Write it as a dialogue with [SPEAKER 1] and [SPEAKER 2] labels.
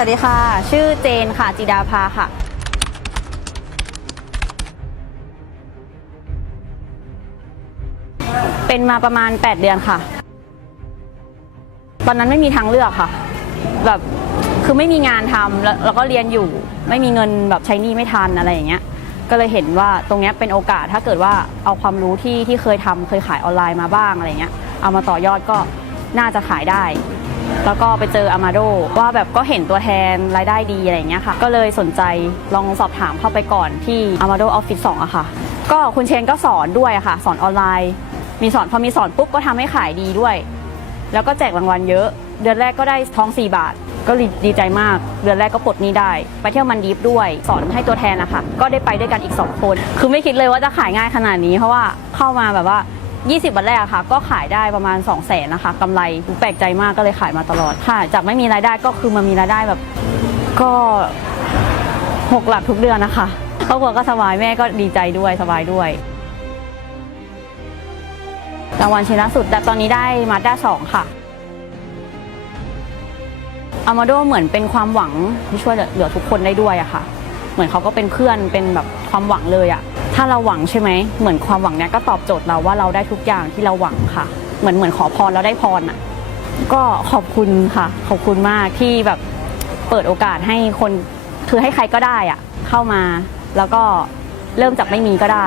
[SPEAKER 1] สวัสดีค่ะ ชื่อเจนค่ะ จิดาภาค่ะ เป็นมาประมาณ 8 เดือนค่ะ ตอนนั้นไม่มีทางเลือกค่ะ แบบคือไม่มีงานทำแล้วแล้วก็เรียนอยู่ ไม่มีเงินแบบใช้หนี้ไม่ทันอะไรอย่างเงี้ย ก็เลยเห็นว่าตรงเนี้ยเป็นโอกาสถ้าเกิดว่าเอาความรู้ที่ที่เคยทำเคยขายออนไลน์มาบ้างอะไรเงี้ย เอามาต่อยอดก็น่าจะขายได้ แล้วก็ไปเจออามาโดว่าแบบก็เห็นตัวแทนรายได้ดีอะไรเงี้ยค่ะ ก็เลยสนใจลองสอบถามเข้าไปก่อนที่อามาโดออฟฟิศ2องอะค่ะ ก็คุณเชนก็สอนด้วยอะค่ะ สอนออนไลน์ มีสอนพอมีสอนปุ๊บก็ทำให้ขายดีด้วย แล้วก็แจกรางวัลเยอะ เดือนแรกก็ได้ทอง 4 บาท ก็ดีใจมาก เดือนแรกก็ปลดหนี้ได้ ไปเที่ยวมันดีฟด้วย สอนให้ตัวแทนนะคะก็ได้ไปด้วยกันอีก2คน คือไม่คิดเลยว่าจะขายง่ายขนาดนี้ เพราะว่าเข้ามาแบบว่า 20 วันแรกอะค่ะ ก็ขายได้ประมาณ 2 0 0แสนนะคะกำไรแปลกใจมากก็เลยขายมาตลอดค่ะ จากไม่มีรายได้ก็คือมามีรายได้แบบ ก็หกหลักทุกเดือนนะคะครอบครัวก็สบายแม่ก็ดีใจด้วยสบายด้วยรางวัลชิ้นล่าสุดแต่ตอนนี้ได้มาด้าสองค่ะอามาโดเหมือนเป็นความหวังที่ช่วยเหลือทุกคนได้ด้วยอะค่ะ เหมือนเขาก็เป็นเพื่อนเป็นแบบความหวังเลยอะ ถ้าเราหวังใช่ไหมเหมือนความหวังเนี้ยก็ตอบโจทย์เราว่าเราได้ทุกอย่างที่เราหวังค่ะ เหมือนเหมือนขอพรแล้วได้พรอะก็ขอบคุณค่ะ ขอบคุณมากที่แบบเปิดโอกาสให้คนคือให้ใครก็ได้อะเข้ามาแล้วก็เริ่มจากไม่มีก็ได้